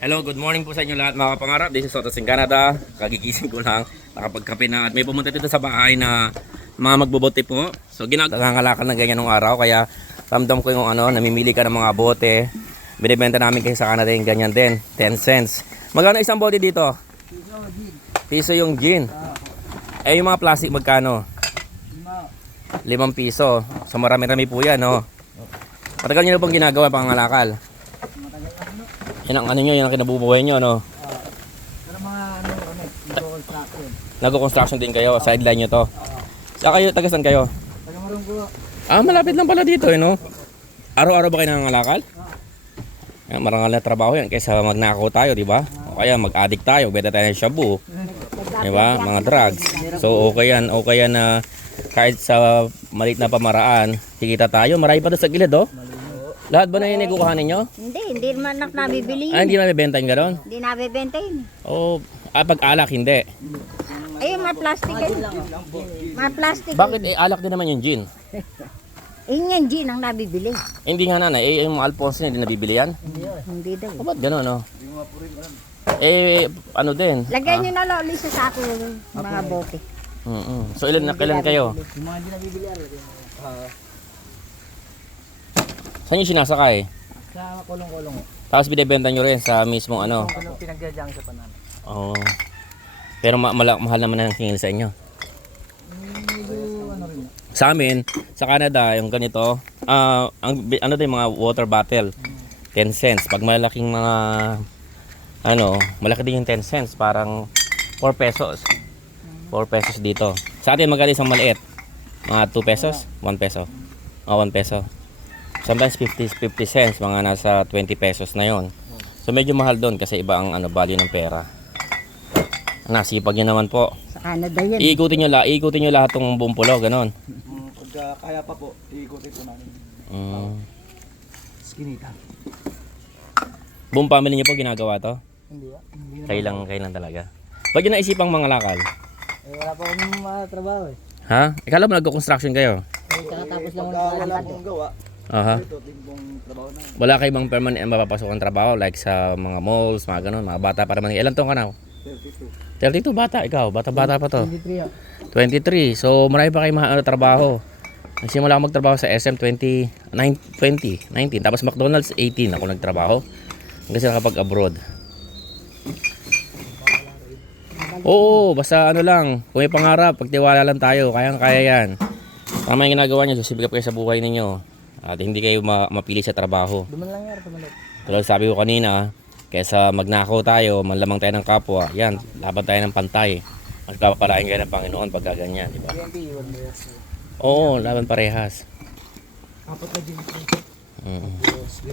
Hello, good morning po sa inyo lahat mga kapangarap. This is Sotos in Canada. Kagigising ko lang, nakapagkape na at may pumunta dito sa bahay na mga magbobote po. So ginagalangalakal ng ganyan ng araw kaya ramdam ko yung namimili ka ng mga bote. Binibenta namin kayo sa Canada yung ganyan din, 10 cents. Magkano isang bote dito? Piso yung gin. Eh yung mga plastic magkano? 5 piso. So marami-rami po yan, no? Matagal nyo na pong ginagawa pangangalakal? Yan ang yan ang kinabubuhay nyo, no? Para mga nag-construction. Nag-construction din kayo, sideline nyo to. Saan kayo, tagasan kayo? Taga-marong ko. Malapit lang pala dito, no? Araw-araw ba kayo nangangalakal? Marangal na trabaho yan, kaysa magnakaw tayo, di ba? O kaya mag-addict tayo, beta tayo ng shabu. Di ba? Mga drugs. So, okay yan na kahit sa maliit na pamaraan, kikita tayo. Marami pa doon sa gilid, oh. Lahat ba na yun ikukuha ninyo? Hindi naman nabibili. Hindi na nabibenta yung gano'n? Hindi nabibenta yun. Oh, pag alak, hindi. Ayun, mga plastic yun. Mga plastic. Bakit alak din naman yung gin? Ayun yan, gin ang nabibili. Hindi nga nanay, yung mga Alfonso hindi nabibili yan? Hindi daw. Ba't gano'n, no? Ano din? Lagyan nyo na loli sa sako yung mga bote. So kailan kayo? Yung mga hindi nabibili Saan yung sinasakay? sa kulong-kulong. Tapos binibenta nyo rin sa mismong ano? Kulong pinagdadyang sa panan. Oo. Pero mahal naman ang tingin sa inyo. Ano rin. Sa amin, sa Canada, yung ganito, ano din mga water bottle, 10 cents. Pag malaking mga, malaki din yung 10 cents, parang 4 pesos. 4 pesos dito. Sa atin, magkano isang maliit? Mga 2 pesos? 1 peso? 1 peso. Sometimes 50 cents, mga nasa 20 pesos na yon. So medyo mahal doon kasi iba ang value ng pera. Nasipag nyo naman po. Sa Canada yan. Iikutin nyo lahat ng buong pulo, ganon. Pagka kaya pa po, iikutin po namin. Skinita. Buong family nyo po ginagawa to? Hindi ba? Kailang talaga. Ba't yun naisipang mga lakal? Wala pa akong trabaho eh. Ha? Ikala mo nagko-construction kayo? Kakatapos lang wala pong gawa. Aha. Ito din pong trabaho na. Wala kayo bang permanent mapapasok ang trabaho like sa mga malls, mga ganon, mga bata pa naman. Ilan taong ka na? 32 bata, ikaw. Bata pa to. 23. So marami pa kayong trabaho. Nagsimula ako magtrabaho sa SM 19. Tapos McDonald's 18 ako nagtrabaho. Kasi nakapag-abroad. Oo, basta lang. Kung may pangarap, pagtiwala lang tayo. Kayang-kaya yan. Tama yung ginagawa nyo, susibigap kayo sa buhay ninyo. At hindi kayo mapili sa trabaho. Duman lang yan, tumalot. Tulad sabi ko kanina, kaysa magnakaw tayo, manlamang tayo ng kapwa, yan, laban tayo ng pantay. Magpapalain kayo ng Panginoon pagka ganyan, di ba? Oo, laban parehas. Apat na din.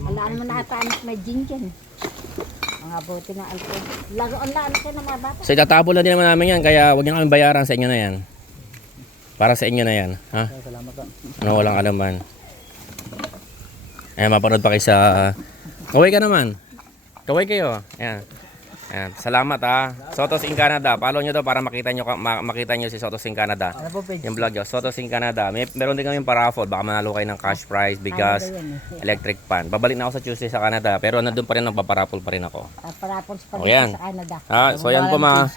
Wala naman nakatanap na gin dyan. Mga bote na alcohol. Lagoan lang ka ng mga bata. So itatapon na din naman namin yan, kaya huwag nyo kami bayaran sa inyo na yan. Para sa inyo na yan, ha? Salamat po. Walang alaman. Ayan, mapanood pa kayo sa... Kaway ka naman. Kaway kayo. Ayan. Ayan. Salamat ha. Sotos in Canada. Follow nyo to para makita nyo si Sotos in Canada. Ano po page? Yung vlog nyo. Sotos in Canada. Meron din kami paraffle. Baka manalo kayo ng cash prize, bigas, electric pan. Babalik na ako sa Tuesday sa Canada. Pero nandun pa rin, nagpaparaffle pa rin ako. Parapos pa O yan. sa Canada. So yan po mga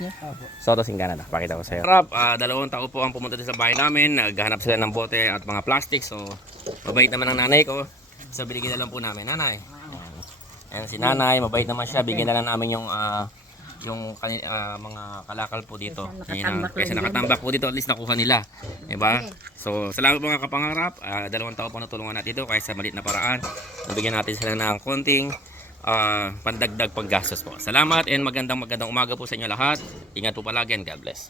Sotos in Canada. Pakita ko sa'yo. Dalawang tao po ang pumunta din sa bahay namin. Naghahanap sila ng bote at mga plastic. So mabait naman ang nanay ko. So binigyan na lang po namin. Nanay. Ayan si nanay. Mabait naman siya. Bigyan na lang namin yung mga kalakal po dito. Kasi nakatambak po dito. At least nakuha nila. Diba? So salamat mga kapangarap. 2 taon po natulungan natin dito. Kahit sa maliit na paraan. Nabigyan natin sila ng konting pandagdag panggastos po. Salamat and magandang umaga po sa inyo lahat. Ingat po palagi and God bless.